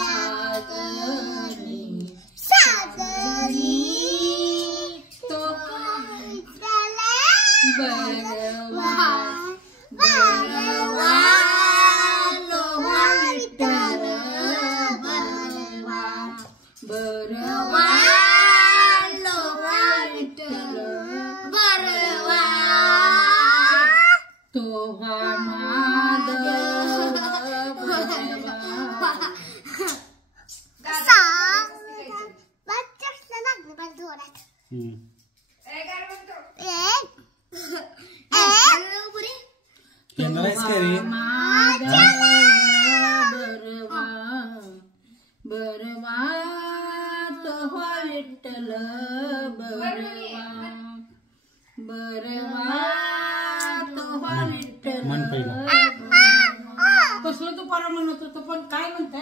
साजनी साजनी तो बरवा बरवा लोहा विठ्ठल बरवा बरवा लोहा विठ्ठल बरवा तो बरवा तो विठ्ठल बरवा बरवा तो विठ्ठल कसलं तू परा म्हणत होतो पण काय म्हणतात